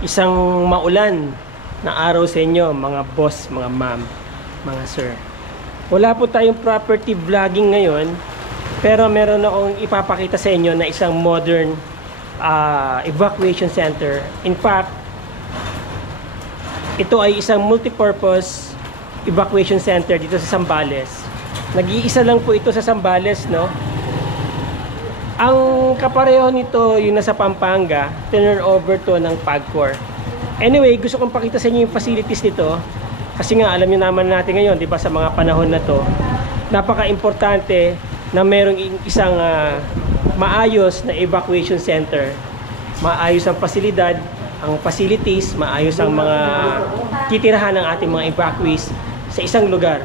Isang maulan na araw sa inyo, mga boss, mga ma'am, mga sir. Wala po tayong property vlogging ngayon, pero meron akong ipapakita sa inyo na isang modern evacuation center. In fact, ito ay isang multipurpose evacuation center dito sa Zambales. Nag-iisa lang po ito sa Zambales, no? Ang kapareho nito, yung nasa Pampanga, turn over to ng PAGCOR. Anyway, gusto kong pakita sa inyo yung facilities nito. Kasi nga, alam nyo naman natin ngayon, di ba, sa mga panahon na to, napaka-importante na merong isang maayos na evacuation center. Maayos ang pasilidad, ang facilities, maayos ang mga titirahan ng ating mga evacuees sa isang lugar.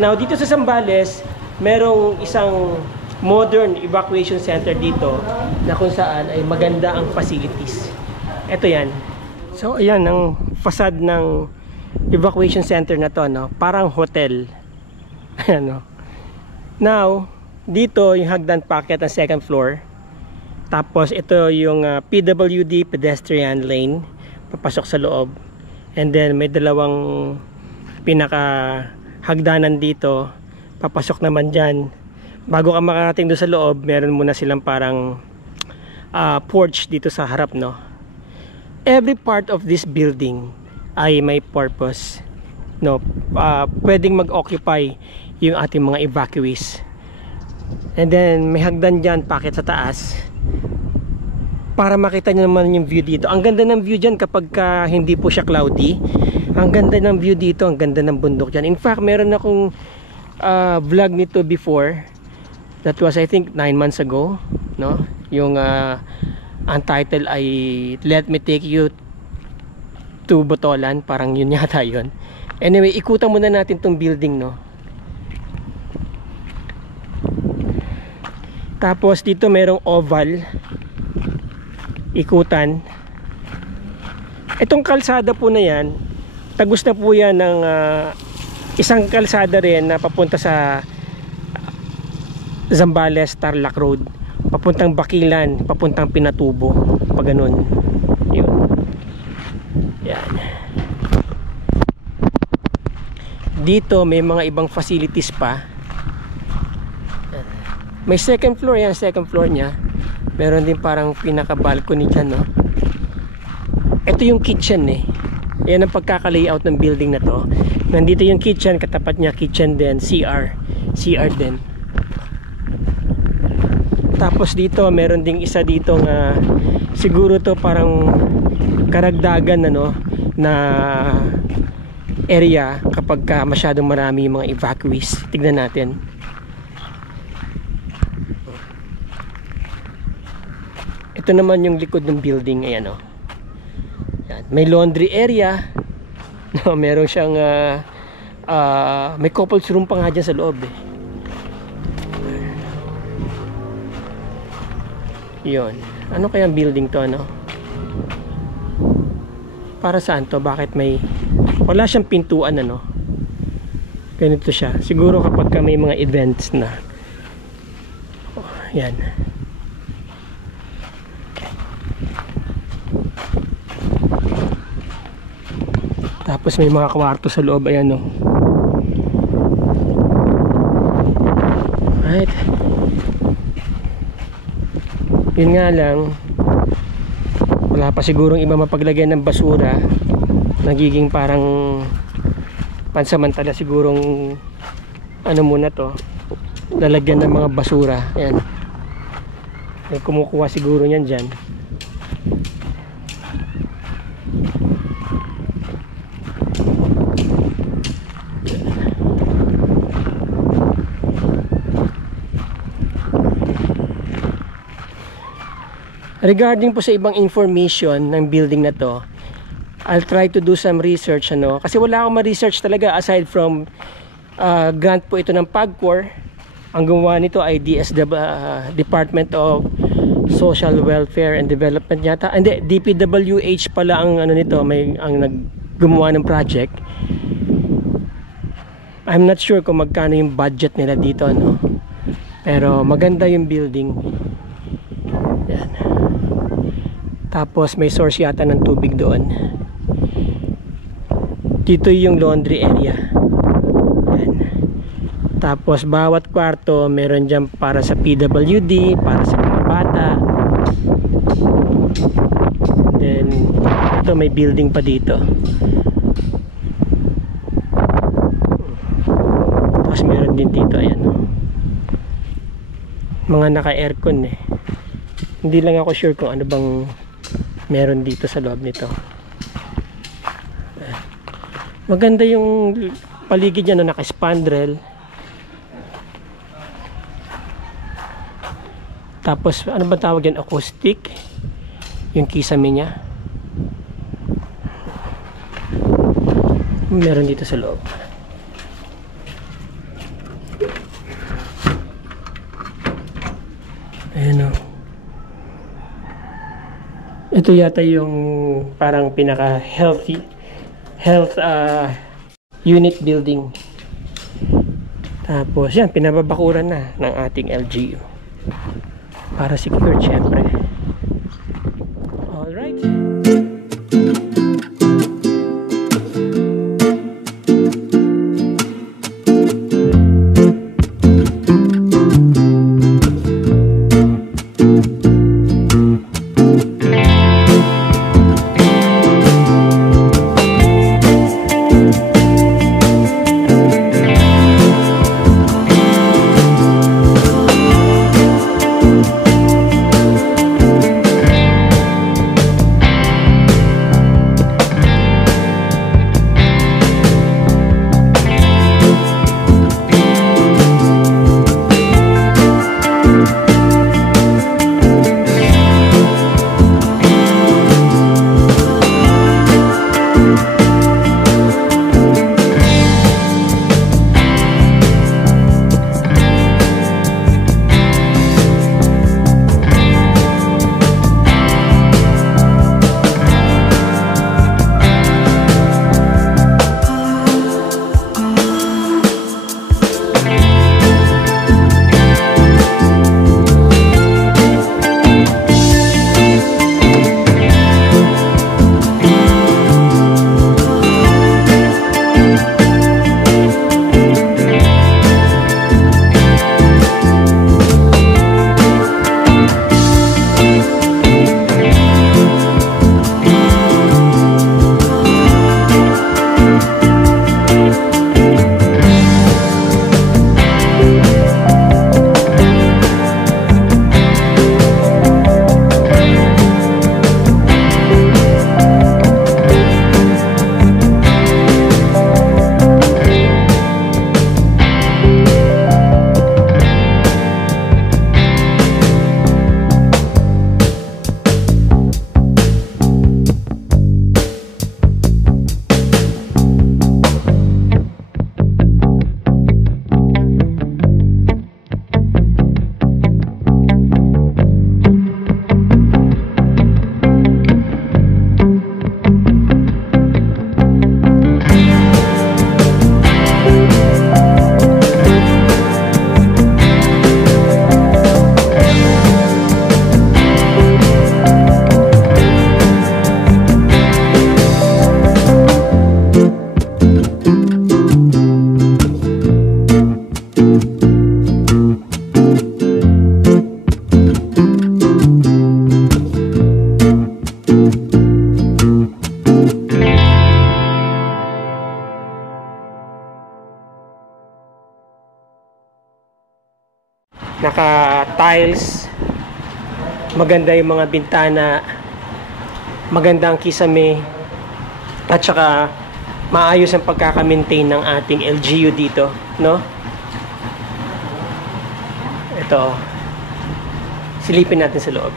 Now, dito sa Zambales, merong isang modern evacuation center dito na kung saan ay maganda ang facilities. Ito yan. So ayan ang facade ng evacuation center na to, no? Parang hotel. Ayan, no? Now, dito yung hagdan packet ng second floor. Tapos ito yung PWD pedestrian lane papasok sa loob. And then may dalawang pinaka hagdanan dito papasok naman dyan. Bago ka makarating doon sa loob, meron muna silang parang porch dito sa harap, no? Every part of this building ay may purpose, no? Pwedeng mag-occupy yung ating mga evacuees. And then may hagdan dyan, packet sa taas, para makita nyo naman yung view dito. Ang ganda ng view dyan kapag hindi po siya cloudy. Ang ganda ng view dito, ang ganda ng bundok dyan. In fact, meron akong vlog nito before. That was I think 9 months ago, no? Yung ang title ay Let Me Take You to Botolan, parang yun yata yun. Anyway, ikutan muna natin tong building, no? Tapos dito merong oval. Ikutan. Itong kalsada po na yan, tagos na po yan ng isang kalsada rin na papunta sa Zambales Tarlac Road, papuntang Bakilan, papuntang Pinatubo, pag ganun. Yun. Yan. Dito may mga ibang facilities pa. May second floor yan, second floor niya. Meron din parang pinaka balcony dyan, no? Ito yung kitchen eh. Yan ang pagkaka-layout ng building na to. Nandito yung kitchen, katapat niya kitchen din, CR din. Tapos dito meron ding isa dito nga siguro to parang karagdagan na area kapag masyadong marami yung mga evacuees. Tignan natin. Ito naman yung likod ng building, ayan, oh. Yan. May laundry area. No, meron siyang may couples room pa nga dyan sa loob eh. Yun. Ano kaya ang building to, ano? Para saan to? Bakit wala siyang pintuan, ano? Ganito siya. Siguro kapag may mga events na. Oh, yan. Tapos may mga kwarto sa loob, ayan, no? Right. Yun nga lang, wala pa sigurong iba mapaglagyan ng basura. Nagiging parang pansamantala sigurong ano muna to, lalagyan ng mga basura. Ayan, may kumukuha siguro yan dyan. Regarding po sa ibang information ng building na to, I'll try to do some research, ano, kasi wala akong ma-research talaga aside from grant po ito ng PAGCOR. Ang gumawa nito ay Department of Social Welfare and Development yata. Hindi, DPWH pala ang ano nito, ang gumawa ng project. I'm not sure kung magkano yung budget nila dito, ano. Pero maganda yung building. Yan. Tapos may source yata ng tubig doon. Dito yung laundry area. Ayan. Tapos bawat kwarto meron dyan para sa PWD, para sa mga bata. Then ito may building pa dito. Tapos meron din dito, ayan, mga naka-aircon eh. Hindi lang ako sure kung ano bang meron dito sa loob nito. Maganda yung paligid niya, no, naka-spandrel. Tapos ano ba tawag yan? Acoustic yung kisame niya. Meron dito sa loob. Ayan o. Ito yata yung parang pinaka health unit building. Tapos yan, pinababakuran na ng ating LGU para secure syempre. Alright. Naka tiles, maganda yung mga bintana, maganda ang kisame, at saka maayos ang pagkaka-maintain ng ating LGU dito, no? Ito, silipin natin sa loob.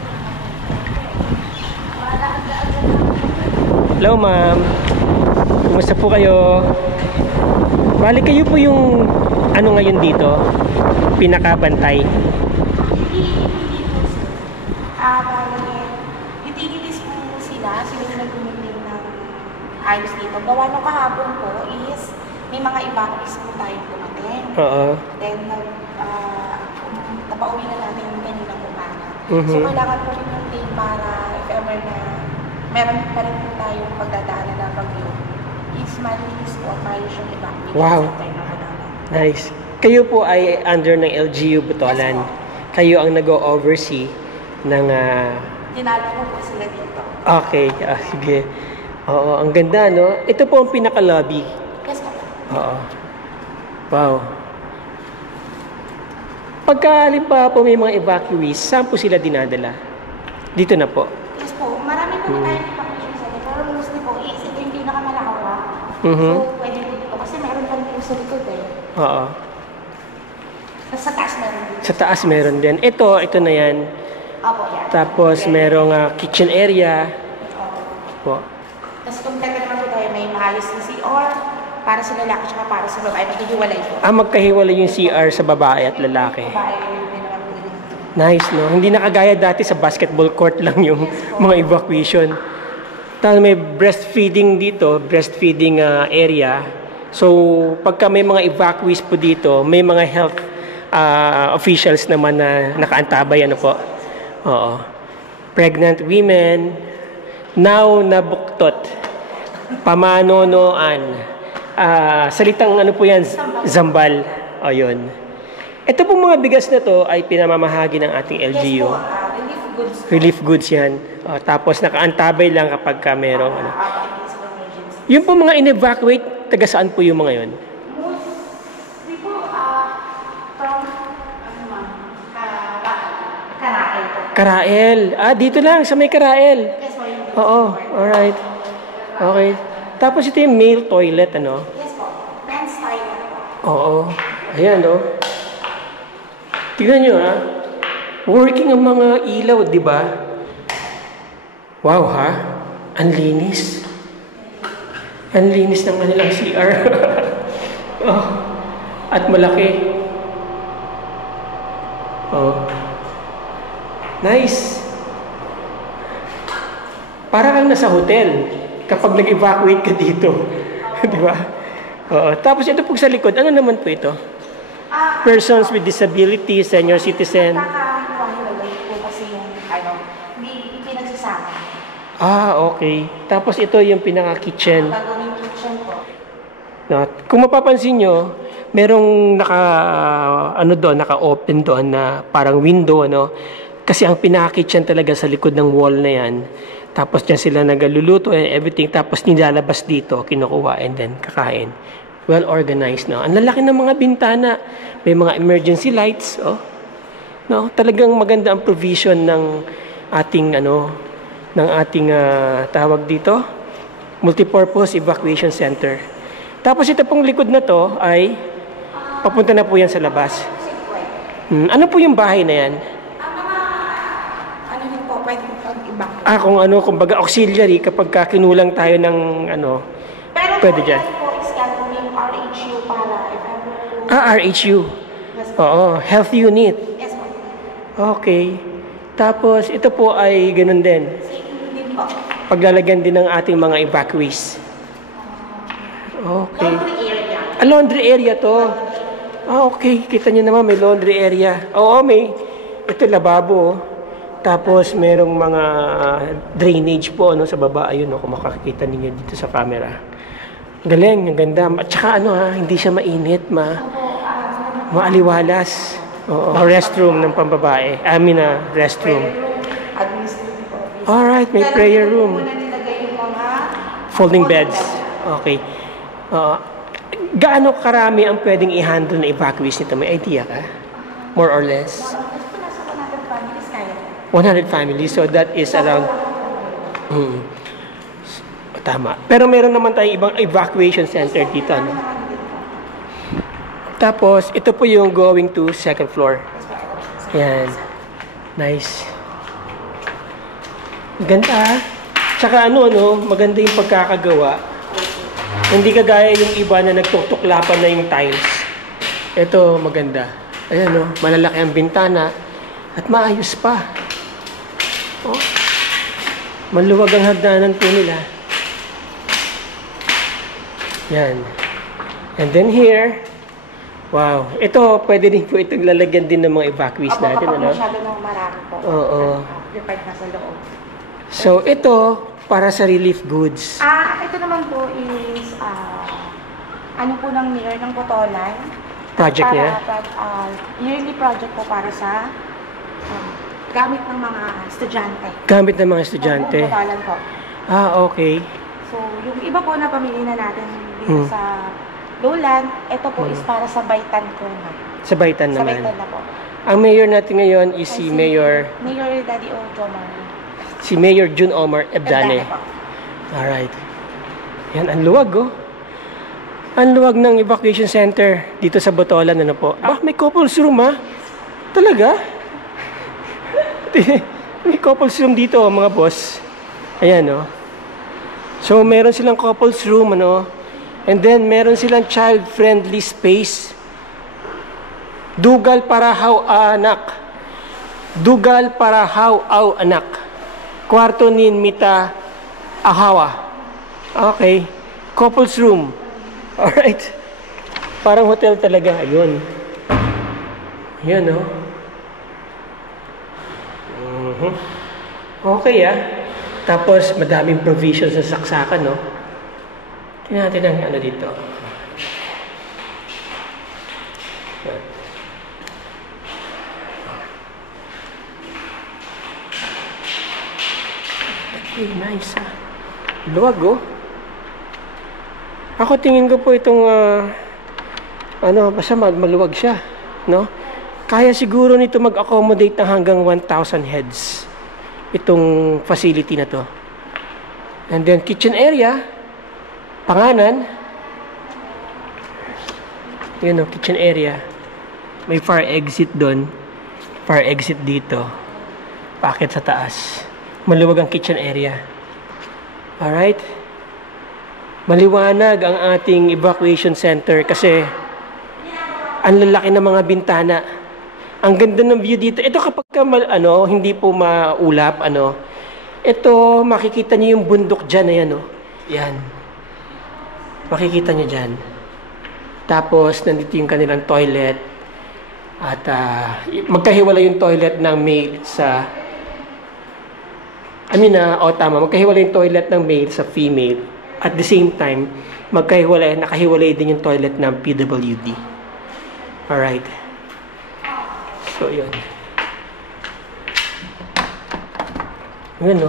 Hello ma'am, kumusta po kayo? Bali kayo po yung ano ngayon dito, pinakabantay. Utilities po sila yung nag-maintain ng ayos dito. Gawa nung kahapon po is may mga evacuees po tayo dumating. Oo. Then napauwi na natin yung kaninang umaga. So kailangan po i-maintain para if ever ever na meron pa rin po tayong pagdadaanan ng bagyo, is malinis po at maayos yung evacuation Wow. center na kailangan. Nice. Kayo po ay under ng LGU Butolan. Yes, po. Kayo ang nag-oversee ng... Dinala ko po sila dito. okay, sige. Oo, ang ganda, no? Ito po ang pinaka-lobby. Yes po. Oo. Wow. Pagka halimbawa po may mga evacuees, saan po sila dinadala? Dito na po. Yes po, marami po tayong evacuation center, pero mostly po is ito yung pinakamalakawa. Mhm. So, pwede po dito kasi meron pa rin sa likod eh. Oo. Sa taas meron dito. Sa taas meron din. Ito na yan. Opo, yan. Tapos merong kitchen area. Po. Tapos kung naman po tayo, may maayos na CR para sa lalaki at para sa babae. Maghihiwalay po. Magkahiwalay yung CR sa babae at lalaki. Babae, yun naman po yun. Nice, no? Hindi nakagaya dati sa basketball court lang yung mga evacuation. Tapos may breastfeeding dito, breastfeeding area. So, pagka may mga evacuees po dito, may mga health officials naman na nakaantabay, ano po? Oo. Pregnant women, now nabuktot, pamanonoan, salitang ano po yan, zambal. O, yun. Ito pong mga bigas na to ay pinamamahagi ng ating LGU. Yes po, relief goods. Relief goods yan. Tapos nakaantabay lang kapag ka merong ano. Emergency. Yung po mga in-evacuate, taga saan po yung mga yun? Mostly po, from, ano ma'am, Karael po. Karael. Dito lang, sa may Karael. Yes po, yun. Oo, alright. Okay. Tapos ito yung male toilet, ano? Yes po, men's toilet po. Oo. Ayan, no? Tignan nyo, ha? Working ang mga ilaw, di ba? Wow, ha? Ang linis. Ang linis ng kanilang CR. Oh. At malaki. Oh. Nice. Para kang nasa hotel kapag nag-evacuate ka dito. Di ba? Oo. Tapos ito po sa likod, ano naman po ito? Persons with disability, senior citizen. Nakakahiwalay po kasi yung, hindi pinagsasama. Okay. Tapos ito yung pinaka-kitchen. Gagawin kitchen po. No? Kung mapapansin nyo, merong naka-open doon na parang window, ano? Kasi ang pinaka-kitchen talaga sa likod ng wall na yan. Tapos dyan sila nagluluto and everything. Tapos nilalabas dito, kinukuha and then kakain. Well organized, no? Ang lalaki ng mga bintana. May mga emergency lights, oh. No, talagang maganda ang provision ng ating tawag dito, multipurpose evacuation center. Tapos ito pong likod na to ay papunta na po yan sa labas. Ano po yung bahay na yan? Ano din po, pwede pag-evacuate. Kumbaga auxiliary kapag kinulang tayo ng Pero pwede po, dyan. yan po is gagawin yung RHU para if ever. RHU. Yes po. Oo, health unit. Yes po. Okay. Tapos ito po ay ganun din. Same din po. Paglalagyan din ng ating mga evacuees. Okay. Laundry area. Laundry area to. Okay. Kita nyo naman may laundry area. Oo, may. Ito lababo. Tapos merong mga drainage po sa baba. Ayun, kung makakita ninyo dito sa camera. Galing, ang ganda. At saka hindi siya mainit, maaliwalas. Oo. Restroom ng pambabae. Restroom. Administrative office. Alright, may prayer room. Muna nilagay yung mga Folding beds. Okay. Gaano karami ang pwedeng i-handle na evacuees nito? May idea ka? More or less? Ito nasa 100 families kaya. 100 families. So that is around... Tama. Pero meron naman tayong ibang evacuation center dito. No? Tapos, ito po yung going to second floor. Yan. Nice. Ganda. Tsaka maganda yung pagkakagawa. Hindi kagaya yung iba na nagtutuklapan na yung tiles. Ito, maganda. Ayan, malalaki ang bintana. At maayos pa. Oh. Maluwag ang hagdanan po nila. Yan. And then here, wow. Ito, pwede din po itong lalagyan din ng mga evacuees natin. Kapag masyado ng marami po. Oo. Prepared na sa loob. So, ito, para sa relief goods. Ito naman po is, ano po ng mayor ng Botolan. Project niya? Yearly project po para sa gamit ng mga estudyante. Gamit ng mga estudyante. Sa Botolan po. Okay. So, yung iba po na pamili na natin dito sa Lowland, ito po is para sa Baitan ko na. Sa Baitan Sa naman. Baitan na po. Ang mayor natin ngayon is si Mayor Daddy O. Jomar. si Mayor Jun Omar Ebdane. Po. Alright. Yan, ang luwag oh. Ang luwag ng evacuation center dito sa Botolan, ano po. May couples room Talaga? May couples room dito mga boss. Ayan oh. So meron silang couples room and then meron silang child-friendly space. Dugal para anak. Dugal para anak. Kwarto nin mita ahawa. Okay. Couples room. Alright. Parang hotel talaga. Ayun. Ayan Okay Tapos madaming provisions sa saksakan Tingnan natin ang dito. Okay, nice Luwag Ako tingin ko po itong basta maluwag siya, Kaya siguro nito mag-accommodate ng hanggang 1,000 heads itong facility na to. And then kitchen area, panganan. Yun kitchen area. May fire exit doon. Fire exit dito. Packet sa taas. Maluwag ang kitchen area. Alright? Maliwanag ang ating evacuation center kasi ang lalaki ng mga bintana. Ang ganda ng view dito. Ito kapag hindi po maulap, ito, makikita niyo yung bundok dyan, Yan. Makikita niyo dyan. Tapos, nandito yung kanilang toilet. At, magkahiwala yung toilet ng male sa... magkahiwala yung toilet ng male sa female. At the same time, nakahiwalay din yung toilet ng PWD. Alright. So, yun. Ayan,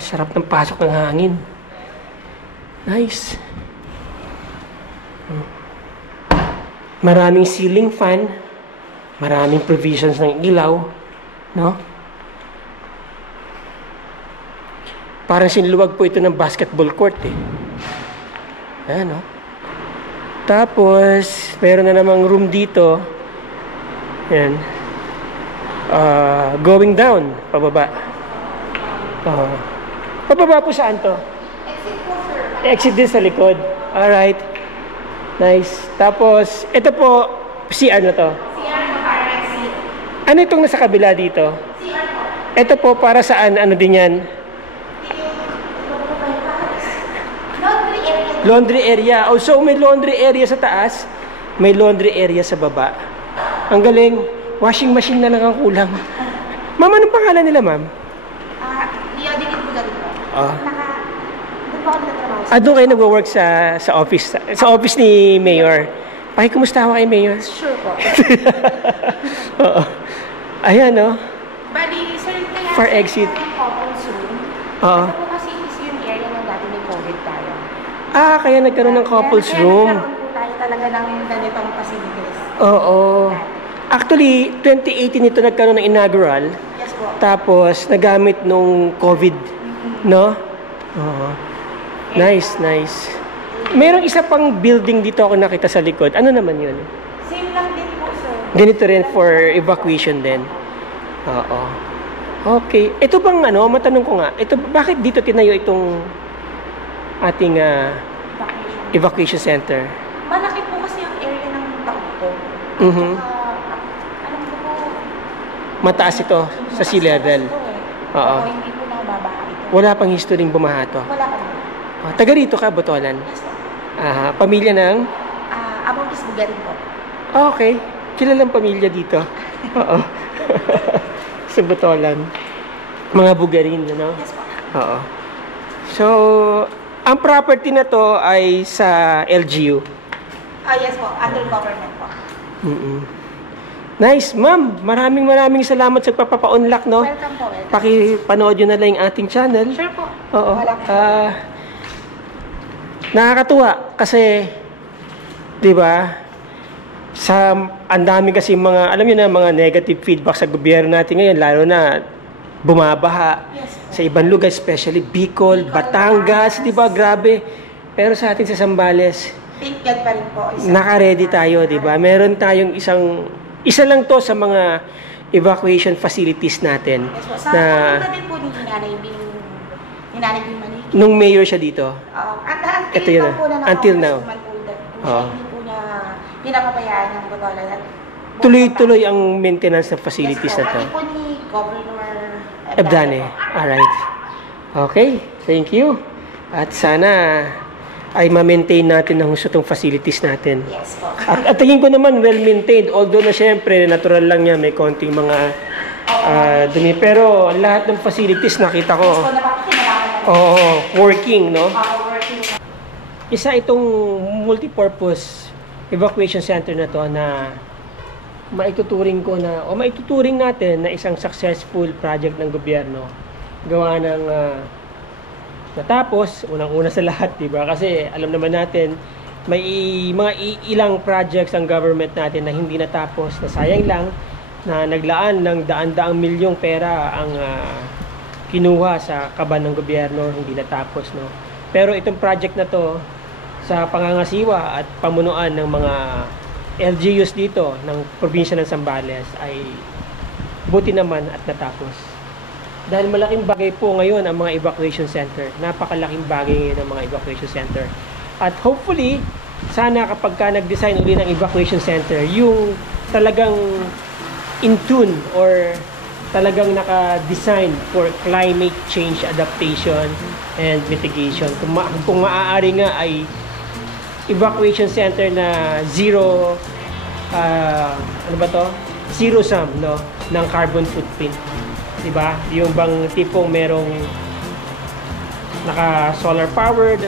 sarap ng pasok ng hangin. Nice. Maraming ceiling fan. Maraming provisions ng ilaw. Parang sinluwag po ito ng basketball court, Ayan, Tapos, meron na namang room dito. Ayan. Going down, pababa. Pababa po saan to? Exit po, sir. Exit din sa likod. Alright. Nice. Tapos, ito po, CR na to. CR po, para exit. Ano itong nasa kabila dito? CR po. Ito po, para saan? Ano din yan? Laundry area. Laundry area. Oh, so may laundry area sa taas, may laundry area sa baba. Ang galing. Washing machine na lang ang kulang. Ma'am, anong pangalan nila, ma'am? Leo Dikit po galing po. Doon po ako nagtatrabaho. Doon kayo nagwo-work sa office. Sa office ni Mayor. Pakikumusta ako kay Mayor? Sure po. Oo. Ayan, Bali, sir, kaya For exit. yung couples room, Oo. ito po kasi is yung area ng dati may COVID tayo. Kaya nagkaroon ng couples room. Kaya nagkaroon po tayo talaga ng ganitong facilities. Oo. Actually, 2018 ito nagkaroon ng inaugural. Yes po. Tapos, nagamit nung COVID. No? Oo. Nice, nice. Merong isa pang building dito ako nakita sa likod. Ano naman yun? Same lang din po, sir. Ganito rin for evacuation din. Oo. Okay. Ito bang matanong ko nga, bakit dito tinayo itong ating evacuation center? Malaki po kasi ang area ng Taukpo. Alam ko po, Mataas ito sa sea level. Oo. Hindi po nababaha ito. Wala pang historyng bumaha to. Wala pa naman. Taga rito ka, Botolan? Yes po. Pamilya ng? Abang Isbugarin po. Okay. Kilalang pamilya dito. Oo. Sa Botolan. Mga bugarin, ano? Yes po. Oo. So, ang property na to ay sa LGU. Yes po, under government po. Mm-mm. Nice, ma'am. Maraming salamat sa pagpapa-unlock, no? Welcome po, welcome. Pakipanood nyo na lang yung ating channel. Sure po. Oo. Walang Nakakatuwa kasi, di ba, ang dami kasi mga, alam niyo na, mga negative feedback sa gobyerno natin ngayon, lalo na bumabaha Yes po. sa ibang lugar, especially Bicol, Batangas, di ba, grabe. Pero sa atin sa Zambales, Thank God pa rin po. naka-ready tayo, di ba? Meron tayong isa lang to sa mga evacuation facilities natin. Yes po. Sa Na pumunta din po ni Nanay Bing Maniki. nung mayor siya dito. Ito yun, until now. Oo. Hindi po niya pinapabayaan ng botola. Tuloy-tuloy ang maintenance ng facilities na to. Pati po ni Governor Ebdane. Alright. Okay, thank you. At sana ay ma-maintain natin ang gusto tong facilities natin. Yes po. At tingin ko naman well-maintained. Although na syempre, natural lang niya, may konting mga dumi. Pero lahat ng facilities nakita ko, Yes po, napakakinabangan. working, no? Working. Isa itong multipurpose evacuation center na to na maituturing natin na isang successful project ng gobyerno. Gawa ng natapos, unang-una sa lahat, di ba? Kasi alam naman natin, may mga ilang projects ang government natin na hindi natapos, na sayang lang, na naglaan ng daan-daang milyong pera ang kinuha sa kaban ng gobyerno, hindi natapos, no? Pero itong project na to, sa pangangasiwa at pamunuan ng mga LGUs dito ng probinsya ng Zambales, ay buti naman at natapos. Dahil malaking bagay po ngayon ang mga evacuation center. Napakalaking bagay ngayon ang mga evacuation center. At hopefully, sana kapag ka nag-design uli ng evacuation center, yung talagang in tune or talagang naka-design for climate change adaptation and mitigation. Kung maaari nga ay evacuation center na zero zero sum, no, ng carbon footprint, di ba? Yung bang tipong merong naka solar powered,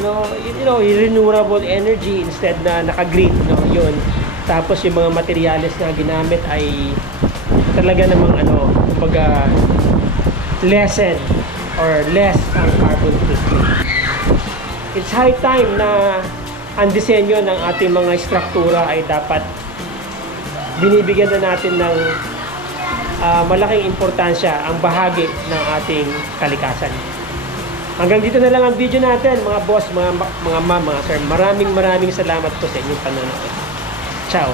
renewable energy instead na naka green, no, yun. Tapos yung mga materyales na ginamit ay talaga namang kumbaga lessen or less ang carbon footprint. It's high time na ang disenyo ng ating mga struktura ay dapat binibigyan na natin ng malaking importansya ang bahagi ng ating kalikasan. Hanggang dito na lang ang video natin, mga boss, mga ma'am, mga sir. Maraming salamat po sa inyong panonood. Ciao!